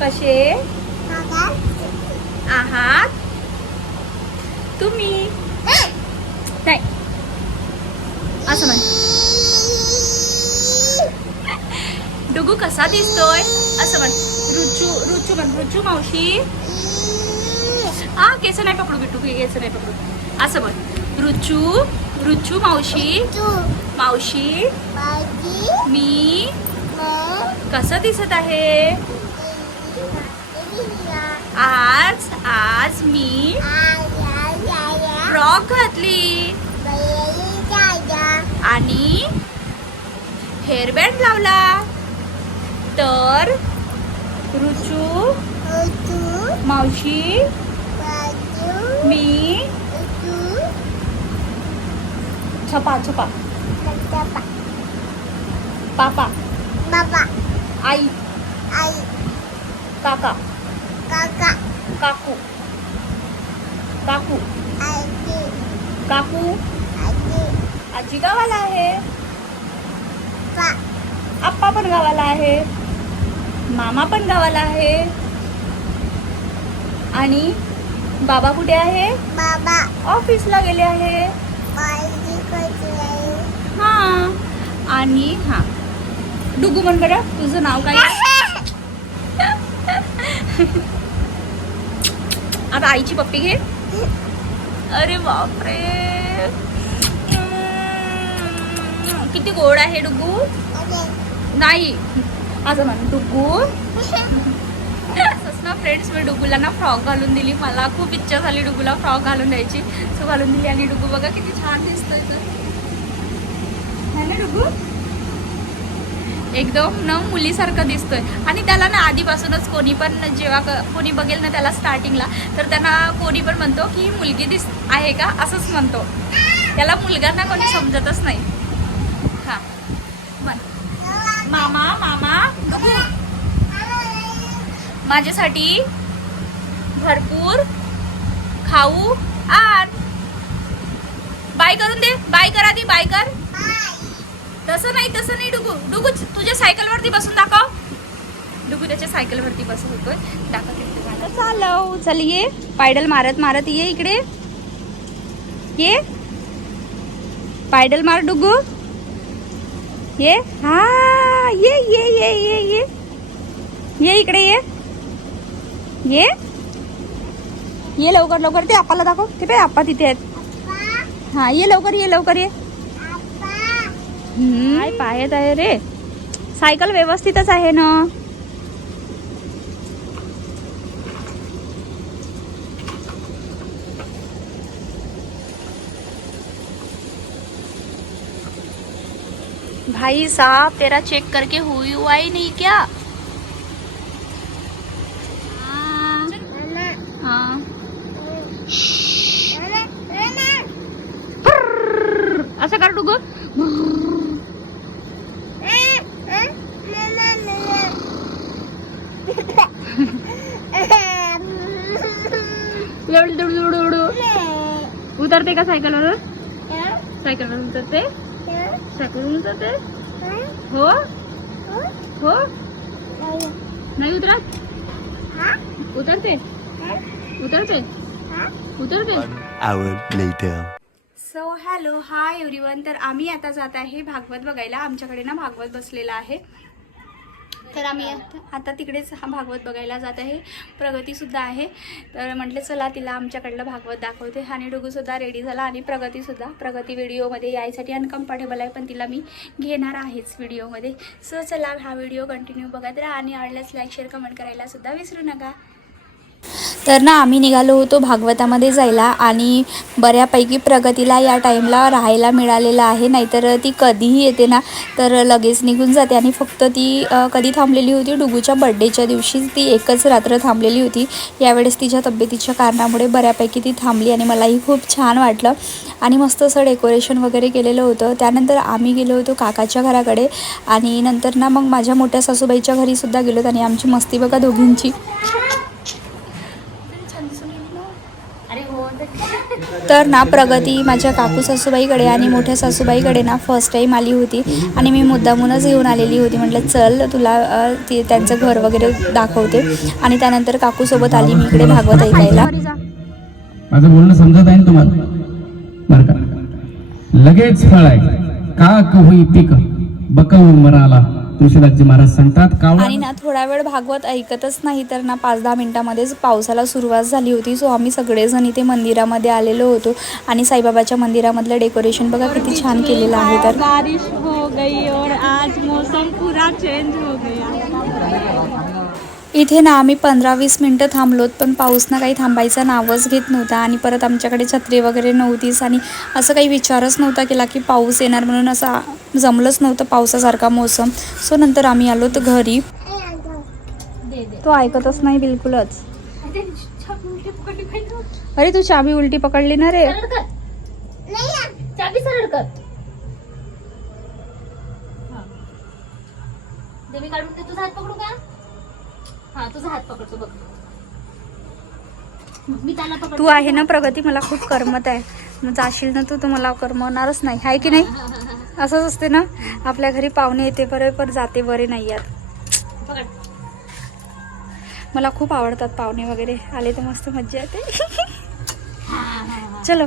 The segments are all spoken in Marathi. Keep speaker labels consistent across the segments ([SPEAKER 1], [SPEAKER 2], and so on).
[SPEAKER 1] कसे? आहात? तुम्ही? नाही. असं म्हण. डुगू कसा दिसतोय? असं म्हण. रुचू रुचू म्हण. रुचू मावशी? हा केस नाही पकडू बिटू केस नाही पकडू. असं म्हण. रुचू रुचू मावशी? मावशी? मी? कसं दिसत आहे? आज आज मी फ्रॉक घातली. आणि हेअरबँड लावला. तर रुचू मावशी मी छपा छपा. पापा.
[SPEAKER 2] बाबा.
[SPEAKER 1] आई.
[SPEAKER 2] आई.
[SPEAKER 1] काका.
[SPEAKER 2] काका.
[SPEAKER 1] काकू. काकू.
[SPEAKER 2] आजी.
[SPEAKER 1] काकू.
[SPEAKER 2] आजी.
[SPEAKER 1] आजी गावाला आहे. आप्पा पण गावाला आहे. मामा पण गावाला आहे. आणि बाबा कुठे आहे?
[SPEAKER 2] बाबा.
[SPEAKER 1] ऑफिसला गेले आहे. हा. आणि हा. डुगू म्हण बरं तुझं नाव काय? आहे? आता आईची पप्पी घे. अरे बापरे. किती गोड आहे डुगू. नाही. असं म्हण डुगू. ना फ्रेंड्स मी डुगूला ना फ्रॉक घालून दिली. मला खूप इच्छा झाली डुगूला फ्रॉक घालून द्यायची. सो घालून दिली आणि डुगू बघा किती छान दिसतोय तर ना डुगू? एकदम न मुलीसारखं दिसतोय. आणि त्याला ना आधीपासूनच कोणी पण जेव्हा क- कोणी बघेल ना त्याला स्टार्टिंगला तर त्यांना कोणी पण म्हणतो की मुलगी दिस आहे का? असंच म्हणतो. त्याला मुलगा ना कोणी समजतच नाही. हा. मामा मामा माझ्यासाठी भरपूर खाऊ आण. बाय करून दे. बाय कर आधी बाय कर. तसं नाही तसं नाही डुगू डुगू तुझ्या सायकलवरती बसून दाखव डुगू त्याच्या सायकलवरती बसून होतोय दाखवते चालव. चल ये. पायडल मारत मारत ये इकडे. ये. पायडल मार डुगू. ये. हा. ये ये ये ये ये. ये इकडे ये. ये. ये लवकर लवकर. ते आपाला दाखव. ते पाय आपा तिथे आहेत. हा ये लवकर ये लवकर ये. काय पायत आहे रे. सायकल व्यवस्थितच आहे ना. भाई साहब तेरा चेक करके हुई हुआ ही नहीं क्या? हाँ, हाँ। असं कर डुगू उतरते का सायकलवर सायकलवर उतरते सायकलवर उतरते हो? हो? नाही उतरत? उतरते? उतरते? उतरते. सो हॅलो हाय एव्हरीवन तर आम्ही आता जात आहे भागवत बघायला. आमच्याकडे ना भागवत बसलेला आहे. तर आम्ही आता आता तिकडेच हा भागवत बघायला जात आहे. प्रगतीसुद्धा आहे. तर म्हटलं चला तिला आमच्याकडलं भागवत दाखवते. आणि डुगूसुद्धा रेडी झाला आणि प्रगतीसुद्धा. प्रगती व्हिडिओमध्ये यायसाठी अनकम्फर्टेबल आहे पण तिला मी घेणार आहेच व्हिडिओमध्ये. सो चला हा व्हिडिओ कंटिन्यू बघत राहा आणि आवडल्यास लाईक शेअर कमेंट करायलासुद्धा विसरू नका. तर ना आम्ही निघालो होतो भागवतामध्ये जायला आणि बऱ्यापैकी प्रगतीला या टाईमला राहायला मिळालेलं आहे. नाहीतर ती कधीही येते ना तर लगेच निघून जाते आणि फक्त ती कधी थांबलेली होती डुगूच्या बड्डेच्या दिवशी ती एकच रात्र थांबलेली होती. यावेळेस तिच्या तब्येतीच्या कारणामुळे बऱ्यापैकी ती थांबली आणि मलाही खूप छान वाटलं. आणि मस्त असं डेकोरेशन वगैरे केलेलं होतं. त्यानंतर आम्ही गेलो होतो काकाच्या घराकडे आणि नंतर ना मग माझ्या मोठ्या सासूबाईच्या घरीसुद्धा गेलो आणि आमची मस्ती बघा दोघींची
[SPEAKER 3] अरे हो
[SPEAKER 1] तर ना प्रगती माझ्या काकू सासूबाईकडे आणि मोठ्या सासूबाईकडे ना फर्स्ट टाईम आली होती. आणि मी मुद्दामूनच घेऊन आलेली होती. म्हटलं चल तुला ती त्यांचं घर वगैरे दाखवते. आणि त्यानंतर काकूसोबत आली मी इकडे भागवत ऐकायला.
[SPEAKER 4] माझं बोलणं समजत आहे तुम्हाला? का. लगेच फळ आहे. का होई पीक. बकव मराला. तुळशीदासजी महाराज सांगतात
[SPEAKER 1] आणि ना थोडा वेळ भागवत ऐकतच नाही तर ना पाच दहा मिनिटामध्येच पावसाला सुरुवात झाली होती. सो आम्ही सगळेजण इथे मंदिरामध्ये आलेलो होतो. आणि साईबाबाच्या मंदिरामधलं डेकोरेशन बघा किती छान केलेलं आहे तर.
[SPEAKER 3] बारिश हो गई और आज मौसम पूरा चेंज हो गया.
[SPEAKER 1] इथे ना आम्ही पंधरा वीस मिनटं थांबलोत पण पाऊस ना काही थांबायचा नावच घेत नव्हता. आणि परत आमच्याकडे छत्री वगैरे नव्हतीच आणि असं काही विचारच नव्हता केला की पाऊस येणार म्हणून असा जमलंच नव्हतं पावसासारखा मोसम. सो नंतर आम्ही आलो तर घरी. तो ऐकतच नाही बिलकुलच. अरे तू चाबी उलटी पकडली ना रे.
[SPEAKER 3] चाबी सरळ कर काढून तुझा हात पकडू का? हा तुझा हात पकडतो बघ. मी त्याला पकड
[SPEAKER 1] तू आहे ना प्रगती मला खूप करमत आहे. जाशील ना तू तर मला करमवणारच नाही. आहे की नाही? असंच असते ना? आपल्या घरी पाहुणे येते बरे पण जाते बरे नाही आहेत.
[SPEAKER 3] पकड.
[SPEAKER 1] मला खूप आवडतात पाहुणे वगैरे. आले तर मस्त मज्जा येते.
[SPEAKER 3] हा, हा, हा.
[SPEAKER 1] चलो.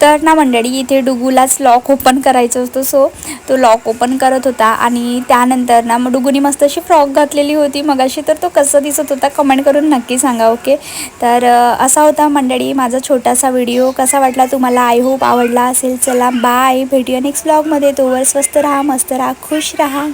[SPEAKER 1] तर ना मंडळी इथे डुगूलाच लॉक ओपन करायचं होतं. सो तो लॉक ओपन करत होता आणि त्यानंतर ना मग डुगूनी मस्त अशी फ्रॉक घातलेली होती. मगाशी तर तो कसं दिसत होता कमेंट करून नक्की सांगा ओके तर असा होता मंडळी माझा छोटासा व्हिडिओ कसा वाटला तुम्हाला? आय होप आवडला असेल. चला बाय भेटूया नेक्स्ट ब्लॉगमध्ये तोवर स्वस्त राहा मस्त राहा खुश राहा.